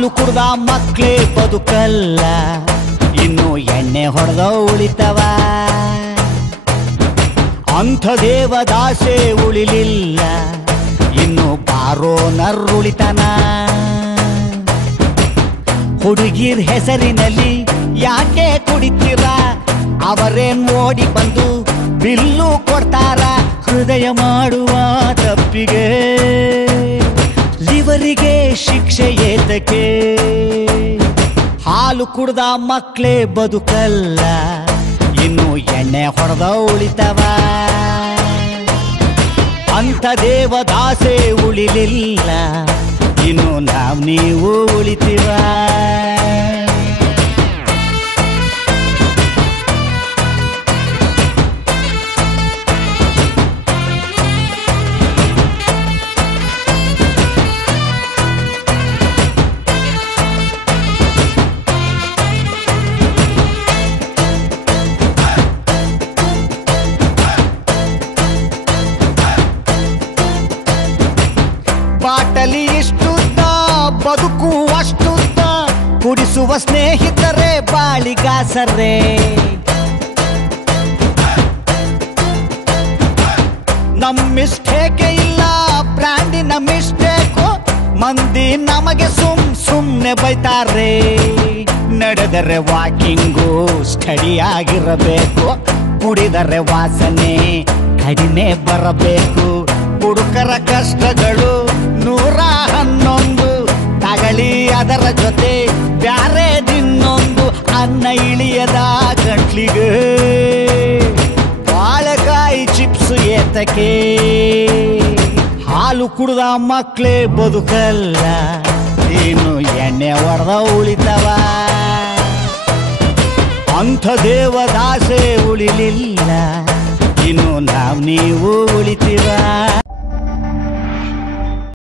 ಹಾಲು ಕುಡ್ದ ಮಕ್ಳೇ ಬದುಕಲ್ಲ, ಇನ್ನು ಎಣ್ಣೆ ಹೊಡೆದ ಉಳಿತವ. ಅಂಥ ದೇವದಾಸೆ ಉಳಿಲಿಲ್ಲ, ಇನ್ನು ಬಾರೋ ನರ್ರುಳಿತನ. ಹುಡುಗಿರ್ ಹೆಸರಿನಲ್ಲಿ ಯಾಕೆ ಕುಡಿತೀರ, ಅವರೇನ್ ಓಡಿ ಬಂದು ಬಿಲ್ಲು ಕೊಡ್ತಾರ. ಹೃದಯ ಮಾಡುವ ತಪ್ಪಿಗೆ ಲಿವರಿಗೆ ಶಿಕ್ಷೆ ಏತಕ್ಕೆ. ಹಾಲು ಕುಡ್ದ ಮಕ್ಳೇ ಬದುಕಲ್ಲ, ಇನ್ನು ಎಣ್ಣೆ ಹೊಡೆದ ಉಳಿತವ. ಅಂಥ ದೇವದಾಸೆ ಉಳಿಲಿಲ್ಲ, ಇನ್ನು ನೀವು ಉಳಿತೀವ. ಬಾಟಲಿ ಇಷ್ಟುದ್ದ ಬದುಕು ಅಷ್ಟುದ್ದ, ಕುಡಿಸುವ ಸ್ನೇಹಿತರೆ ಬಾಳಿಗಾಸರೇ. ನಮ್ ಮಿಸ್ಟೇಕೆ ಇಲ್ಲ, ಬ್ರ್ಯಾಂಡಿನ ಮಿಸ್ಟೇಕು. ಮಂದಿ ನಮಗೆ ಸುಮ್ನೆ ಬೈತಾರೆ. ನಡೆದರೆ ವಾಕಿಂಗು ಸ್ಟಡಿ ಆಗಿರಬೇಕು, ಕುಡಿದರೆ ವಾಸನೆ ಕಡಿಮೆ ಬರಬೇಕು. ಹುಡುಕರ ಕಷ್ಟಗಳು 111, ತಗಳಿ ಅದರ ಜೊತೆ ಬ್ಯಾರೆ ದಿನ್ನೊಂದು. ಅನ್ನ ಇಳಿಯದ ಗಂಟ್ಲಿಗೆ ಬಾಳೆಕಾಯಿ ಚಿಪ್ಸ್ ಏತಕ್ಕೆ. ಹಾಲು ಕುಡ್ದ ಮಕ್ಳೇ ಬದುಕಲ್ಲ, ಇನ್ನು ಎಣ್ಣೆ ಹೊಡೆದ ಉಳಿತವ. ಅಂಥ ದೇವದಾಸೆ ಉಳಿಲಿಲ್ಲ, ಇನ್ನು ನೀವು ಉಳಿತೀವ.